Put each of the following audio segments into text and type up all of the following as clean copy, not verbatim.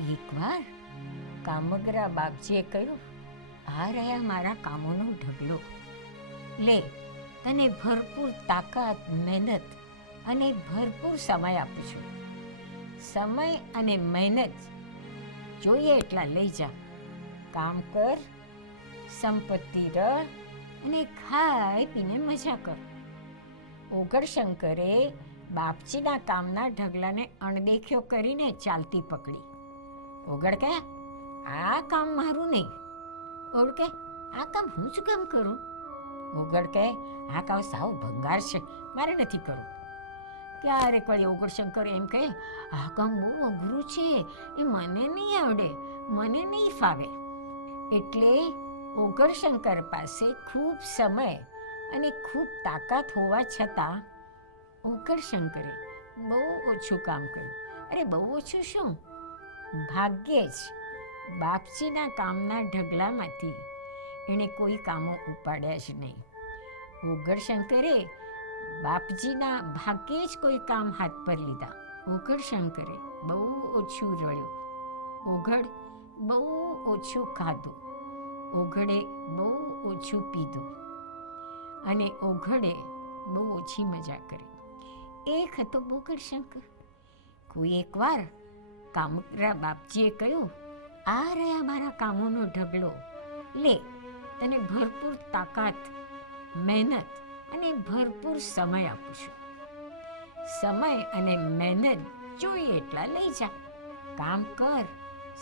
એકવાર કામગરા બાપજીએ કહ્યું, આ રહ્યા મારા કામોનો ઢગલો. લે, તને ભરપૂર તાકાત, મહેનત અને ભરપૂર સમય આપું છું. સમય અને મહેનત જોઈએ એટલા લઈ જા. કામ કર, સંપત્તિ રળ અને ખાઈ પીને મજા કર. ઓગણશંકરે બાપજીના કામના ઢગલાને અણદેખ્યો કરીને ચાલતી પકડી. ઓગળ કહે, આ કામ મારું નહીં. ઓગળ કહે, આ કામ હું શું કામ કરું? ઓગળ કહે, આ કામ સાવ ભંગાર છે, મારે નથી કરવું. ક્યારેક વળી ઓગણશંકર એમ કહે, આ કામ બહુ અઘરું છે, એ મને નહીં આવડે, મને નહીં ફાવે. એટલે ઓગણશંકર પાસે ખૂબ સમય અને ખૂબ તાકાત હોવા છતાં ઓગણશંકરે બહુ ઓછું કામ કર્યું. અરે બહુ ઓછું શું, ભાગ્યે જ બાપજીના કામના ઢગલામાંથી એણે કોઈ કામો ઉપાડ્યા જ નહીં. ઓગણશંકરે બાપજીના ભાગ્યે જ કોઈ કામ હાથ પર લીધા. ઓગણશંકરે બહુ ઓછું રળ્યું. ઓગળ બહુ ઓછું ખાધું. ઓઘડે બહુ ઓછું પીધું અને ઓઘડે બહુ ઓછી મજા કરી. એક હતો ઓગણશંકર. કોઈ એકવાર કામગરા બાપજીએ કહ્યું, આ રહ્યા મારા કામોનો ઢગલો. લે, તને ભરપૂર તાકાત, મહેનત અને ભરપૂર સમય આપું છું. સમય અને મહેનત જોઈએ એટલા લઈ જા. કામ કર,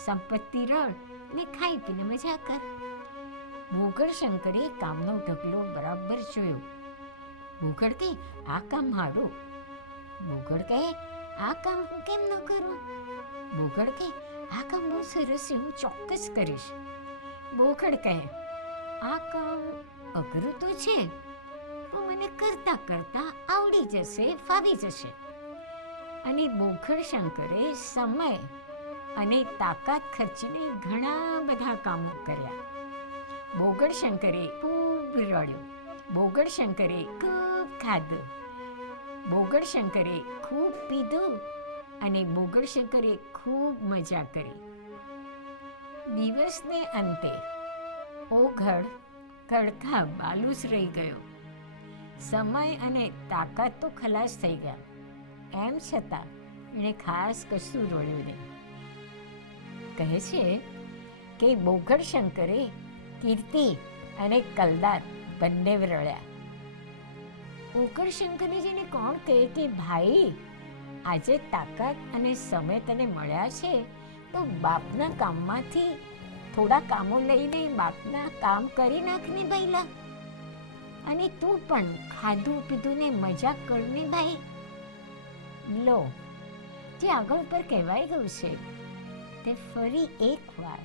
સંપત્તિ રળ અને ખાઈ પીને મજા કર. ઓગણશંકરે કામનો ઢગલો બરાબર જોયો. ઓગળ કહે, આ કામ મારું. ઓગળ કહે, આ કામ હું કેમ ન કરું? ઓગળ કહે, આ કામ બહુ સરસ છે, હું ચોક્કસ કરીશ. ઓગળ કહે, આ કામ અઘરું તો છે, પણ મને કરતા કરતા આવડી જશે, ફાવી જશે. અને ઓગણશંકરે સમય અને તાકાત ખર્ચીને ઘણા બધા કામો કર્યા. ઓગણશંકરે ખૂબ રડ્યો. ઓગણશંકરે ખૂબ ખાધું. ઓગણશંકરે ખૂબ પીધું અને ઓગણશંકરે ખૂબ મજા કરી. દિવસને અંતે ઓઘડ કડખા બાલુસ રહી ગયો. સમય અને તાકાત તો ખલાસ થઈ ગયા, એમ છતાં એણે ખાસ કશું રોળ્યું નહીં. કહે છે કે ઓગણશંકરે કીર્તિ અને કલદાર બંને રળ્યા. ઓગણશંકરને જેને કોણ કહે કે ભાઈ, આજે તાકાત અને સમય તને મળ્યા છે, તો બાપના કામમાંથી થોડા કામો લઈને બાપના કામ કરી નાખને ભાઈલા. અને તું પણ ખાધું પીધું ને મજા કરને ભાઈ. લો, જે આગળ પર કહેવાઈ ગયું છે તે ફરી એકવાર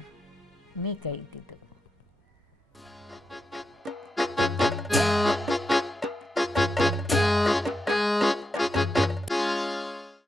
મેં કહી દીધું.